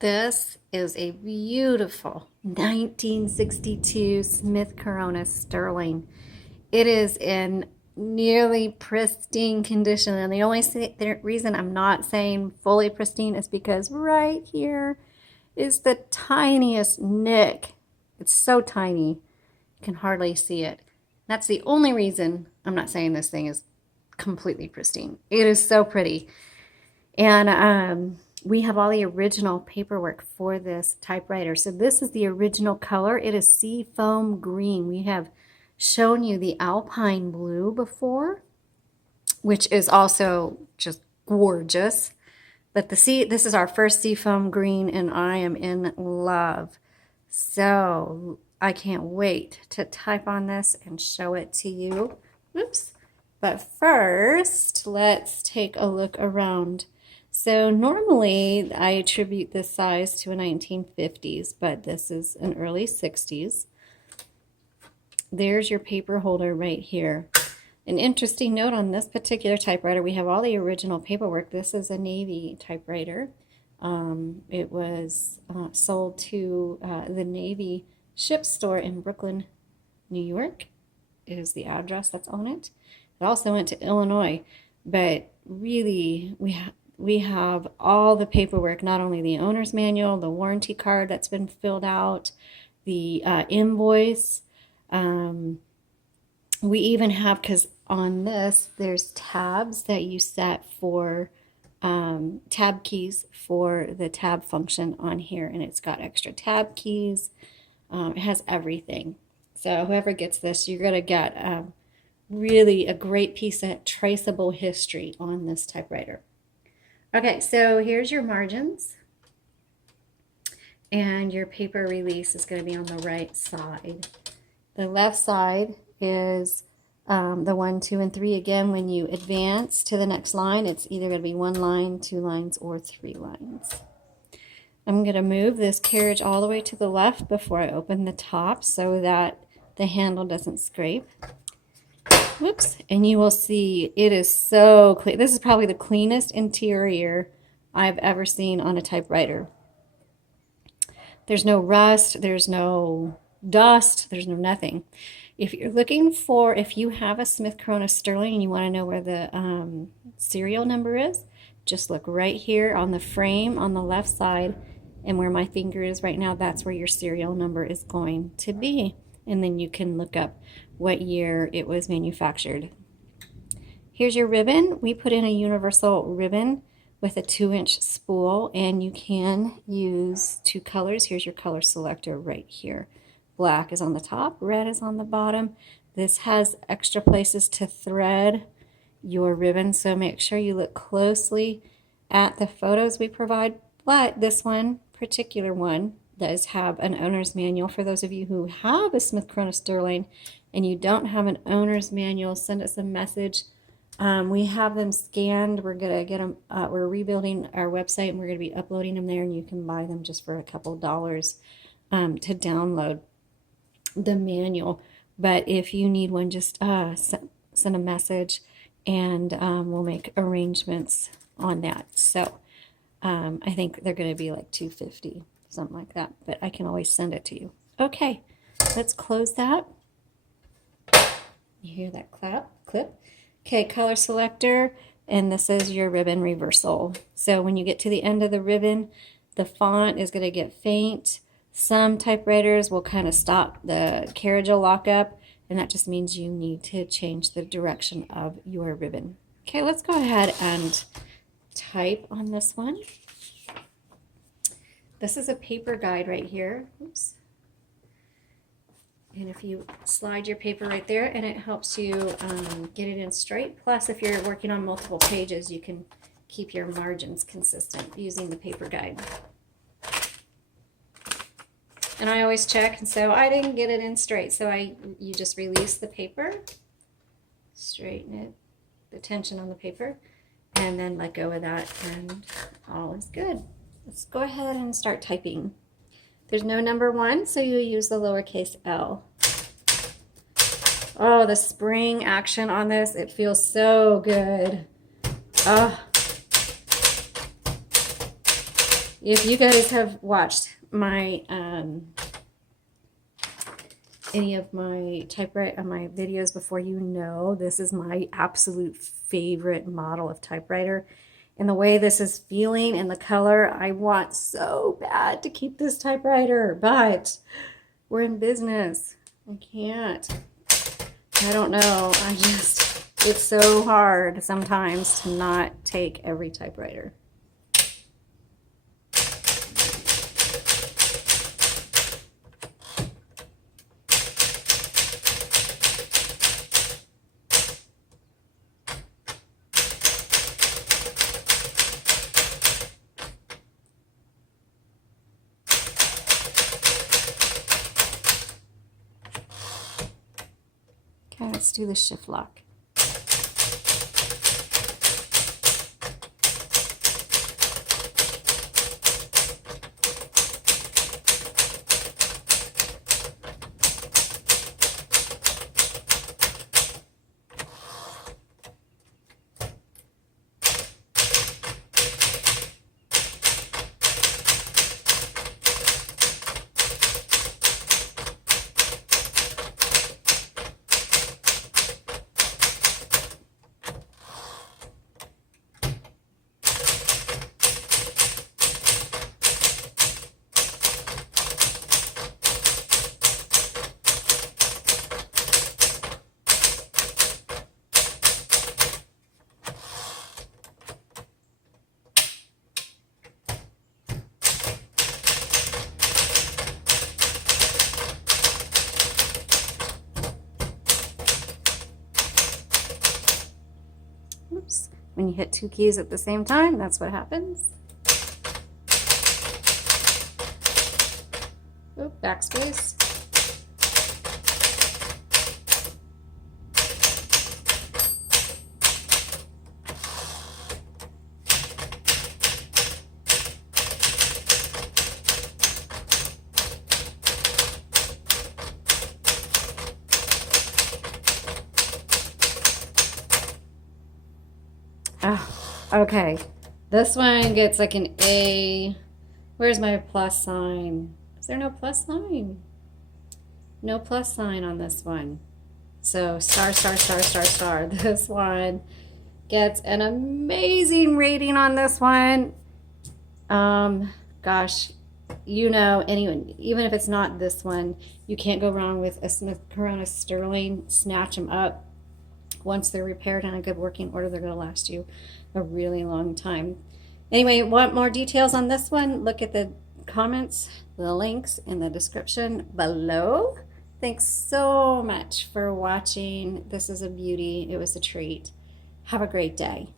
This is a beautiful 1962 Smith Corona Sterling. It is in nearly pristine condition, and the only reason I'm not saying fully pristine is because right here is the tiniest nick. It's so tiny, you can hardly see it. That's the only reason I'm not saying this thing is completely pristine. It is so pretty. And we have all the original paperwork for this typewriter. So this is the original color. It is seafoam green. We have shown you the alpine blue before, which is also just gorgeous. But this is our first seafoam green, and I am in love. So I can't wait to type on this and show it to you. Oops. But first, let's take a look around. So normally I attribute this size to a 1950s, but this is an early 60s. There's your paper holder right here. An interesting note on this particular typewriter, we have all the original paperwork. This is a Navy typewriter. It was sold to the Navy ship store in Brooklyn, New York, is the address that's on it. It also went to Illinois, but really we have all the paperwork, not only the owner's manual, the warranty card that's been filled out, the invoice. We even have, because on this, there's tabs that you set for tab keys for the tab function on here, and it's got extra tab keys. It has everything. So whoever gets this, you're going to get really a great piece of traceable history on this typewriter. Okay, so here's your margins, and your paper release is going to be on the right side. The left side is the 1, 2, and 3. Again, when you advance to the next line, it's either going to be 1 line, 2 lines, or 3 lines. I'm going to move this carriage all the way to the left before I open the top so that the handle doesn't scrape. Whoops, and you will see it is so clean. This is probably the cleanest interior I've ever seen on a typewriter. There's no rust, there's no dust, there's no nothing. If you're looking for, if you have a Smith Corona Sterling and you want to know where the serial number is, just look right here on the frame on the left side, and where my finger is right now, that's where your serial number is going to be. And then you can look up what year it was manufactured. Here's your ribbon. We put in a universal ribbon with a 2-inch spool, and you can use 2 colors. Here's your color selector right here. Black is on the top, red is on the bottom. This has extra places to thread your ribbon, so make sure you look closely at the photos we provide. But this one, particular one, does have an owner's manual. For those of you who have a Smith Corona Sterling and you don't have an owner's manual, send us a message. We have them scanned. We're gonna get them. We're rebuilding our website, and we're gonna be uploading them there, and you can buy them just for a couple dollars to download the manual. But if you need one, just send a message, and we'll make arrangements on that. So I think they're going to be like $2.50, something like that, but I can always send it to you. Okay, let's close that. You hear that clip? Okay, color selector, and this is your ribbon reversal. So when you get to the end of the ribbon, the font is going to get faint. Some typewriters will kind of stop, the carriage will lock up, and that just means you need to change the direction of your ribbon. Okay, let's go ahead and type on this one. This is a paper guide right here. Oops. And if you slide your paper right there, and it helps you get it in straight. Plus, if you're working on multiple pages, you can keep your margins consistent using the paper guide. And I always check, and so I didn't get it in straight, so you just release the paper, straighten it, the tension on the paper, and then let go of that, and all is good. Let's go ahead and start typing. There's no number 1, so you use the lowercase l. Oh, the spring action on this, it feels so good. Oh. If you guys have watched my any of my typewriter my videos before, you know this is my absolute favorite model of typewriter. And the way this is feeling and the color, I want so bad to keep this typewriter, but we're in business. I can't. I don't know. It's so hard sometimes to not take every typewriter. Okay, let's do the shift lock. Oops. When you hit two keys at the same time, that's what happens. Oop, backspace. Oh, okay. This one gets like an A. Where's my plus sign? Is there no plus sign? No plus sign on this one. So star, star, star, star, star. This one gets an amazing rating on this one. Gosh, you know, anyone, even if it's not this one, you can't go wrong with a Smith Corona Sterling. Snatch them up. Once they're repaired in a good working order, they're going to last you a really long time. Anyway, want more details on this one? Look at the comments, the links in the description below. Thanks so much for watching. This is a beauty. It was a treat. Have a great day.